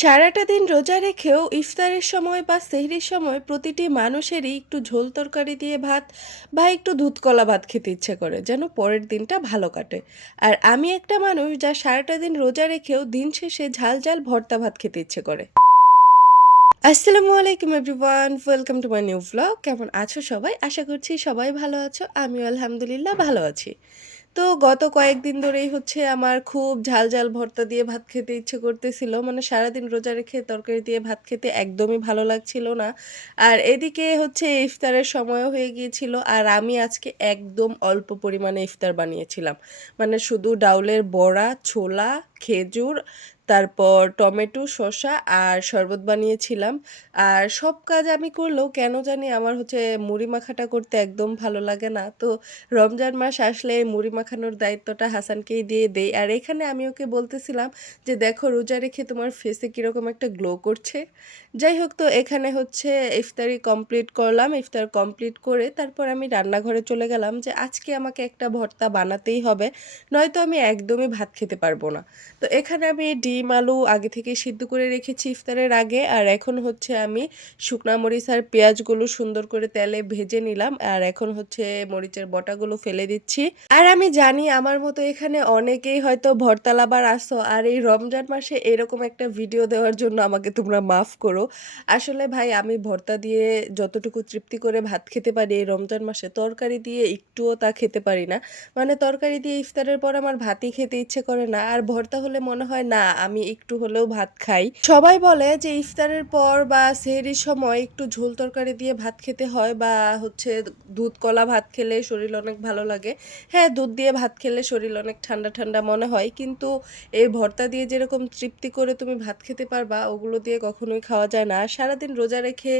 সারাটা দিন রোজা রেখেও ইফতারের সময় বা সেহরির সময় প্রতিটি মানুষেরই একটু ঝোল তরকারি দিয়ে ভাত বা একটু দুধ কলা ভাত খেতে ইচ্ছে করে, যেন পরের দিনটা ভালো কাটে। আর আমি একটা মানুষ যা সারাটা দিন রোজা রেখেও দিন শেষে ঝাল ঝাল ভর্তা ভাত খেতে ইচ্ছে করে। আসসালামু আলাইকুম everyone, welcome to my new vlog কেমন আছো সবাই? আশা করছি সবাই ভালো আছো, আমিও আলহামদুলিল্লাহ ভালো আছি। তো গত কয়েকদিন ধরেই হচ্ছে আমার খুব ঝাল ঝাল ভর্তা দিয়ে ভাত খেতে ইচ্ছে করতেছিল। মানে সারাদিন রোজা রেখে তরকারি দিয়ে ভাত খেতে একদমই ভালো লাগছিল না। আর এদিকে হচ্ছে ইফতারের সময় হয়ে গিয়েছিল আর আমি আজকে একদম অল্প পরিমাণে ইফতার বানিয়েছিলাম। মানে শুধু ডাউলের বড়া, ছোলা, খেজুর তারপর টমেটো, শসা আর শরবত বানিয়েছিলাম। আর সব কাজ আমি করলেও কেন জানি আমার হচ্ছে মুড়ি মাখাটা করতে একদম ভালো লাগে না। তো রমজান মাস আসলে মুড়ি মাখানোর দায়িত্বটা হাসানকেই দিয়ে দেই। আর এখানে আমি ওকে বলতেছিলাম যে, দেখো, রোজা রেখে তোমার ফেসে কীরকম একটা গ্লো করছে। যাই হোক, তো এখানে হচ্ছে ইফতারি কমপ্লিট করলাম। ইফতার কমপ্লিট করে তারপর আমি রান্নাঘরে চলে গেলাম যে, আজকে আমাকে একটা ভর্তা বানাতেই হবে। নয়তো আমি একদমই ভাত খেতে পারব না। তো এখানে আমি ডিম আলু আগে থেকে সিদ্ধ করে রেখেছি ইফতারের আগে, আর এখন হচ্ছে আমি শুকনা মরিচ আর পেঁয়াজগুলো সুন্দর করে তেলে ভেজে নিলাম, আর এখন হচ্ছে মরিচের বটাগুলো ফেলে দিচ্ছি। আর আমি জানি আমার মতো এখানে অনেকেই হয়তো ভর্তা লাবার আসো আর এই রমজান মাসে এরকম একটা ভিডিও দেওয়ার জন্য আমাকে তোমরা মাফ করো। আসলে ভাই, আমি ভর্তা দিয়ে যতটুকু তৃপ্তি করে ভাত খেতে পারি এই রমজান মাসে, তরকারি দিয়ে একটুও তা খেতে পারি না। মানে তরকারি দিয়ে ইফতারের পর আমার ভাতই খেতে ইচ্ছে করে না, আর ভর্তা হলে মনে হয় না আমি একটু হলেও ভাত খাই। সবাই বলে যে ইফতারের পর বা সেহরির সময় একটু ঝোল তরকারি দিয়ে ভাত খেতে হয় বা হচ্ছে দুধ কলা ভাত খেলে শরীর অনেক ভালো লাগে। হ্যাঁ দুধ দিয়ে ভাত খেলে শরীর অনেক ঠান্ডা ঠান্ডা মনে হয়, কিন্তু এই ভর্তা দিয়ে যেরকম তৃপ্তি করে তুমি ভাত খেতে পারবা, ওগুলো দিয়ে কখনোই খাওয়া যায় না। সারাদিন রোজা রেখে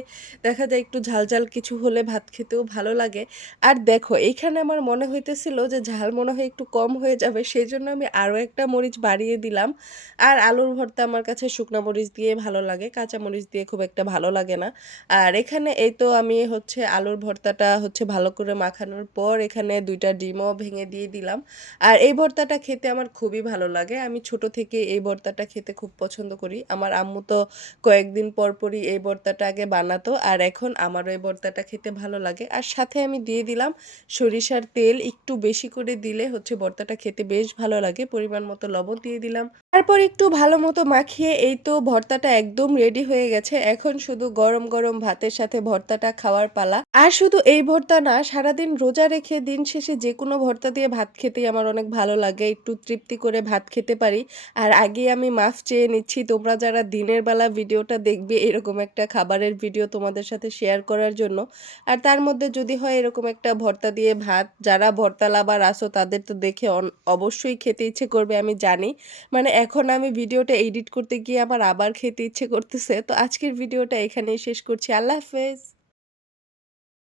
দেখা যায় একটু ঝাল ঝাল কিছু হলে ভাত খেতেও ভালো লাগে। আর দেখো, এইখানে আমার মনে হইতেছিল যে ঝাল মনে হয় একটু কম হয়ে যাবে, সেই জন্য আমি আরও একটা মরিচ বাড়িয়ে দিলাম। আর আলুর ভর্তা আমার কাছে শুকনা মরিচ দিয়ে ভালো লাগে, কাঁচা মরিচ দিয়ে খুব একটা ভালো লাগে না। আর এখানে এই তো আমি হচ্ছে আলুর ভর্তাটা হচ্ছে ভালো করে মাখানোর পর এখানে দুইটা ডিমও ভেঙে দিয়ে দিলাম। আর এই ভর্তাটা খেতে আমার খুবই ভালো লাগে। আমি ছোট থেকে এই ভর্তাটা খেতে খুব পছন্দ করি। আমার আম্মু তো কয়েকদিন পর পরই এই ভর্তাটা আগে বানাতো, আর এখন আমারও এই ভর্তাটা খেতে ভালো লাগে। আর সাথে আমি দিয়ে দিলাম সরিষার তেল, একটু বেশি করে দিলে হচ্ছে ভর্তাটা খেতে বেশ ভালো লাগে। পরিমাণ মতো লবণ দিয়ে দিলাম। তারপর একটু ভালো মতো মাখিয়ে এই তো ভর্তাটা একদম রেডি হয়ে গেছে। এখন শুধু গরম গরম ভাতের সাথে ভর্তাটা খাওয়ার পালা। আর শুধু এই ভর্তা না, সারাদিন রোজা রেখে দিন শেষে যে কোনো ভর্তা দিয়ে ভাত খেতেই আমার অনেক ভালো লাগে। একটু তৃপ্তি করে ভাত খেতে পারি। আর আগে আমি মাফ চেয়ে নিচ্ছি, তোমরা যারা দিনের বেলা ভিডিওটা দেখবে এরকম একটা খাবারের ভিডিও তোমাদের সাথে শেয়ার করার জন্য। আর তার মধ্যে যদি হয় এরকম একটা ভর্তা দিয়ে ভাত, যারা ভর্তা লাবার আসো তাদের তো দেখে অবশ্যই খেতে ইচ্ছে করবে, আমি জানি। মানে এখন আমি ভিডিওটা এডিট করতে গিয়ে আমার আবার খেতে ইচ্ছে করতেছে। তো আজকের ভিডিওটা এখানেই শেষ করছি। আল্লাহ হাফেজ।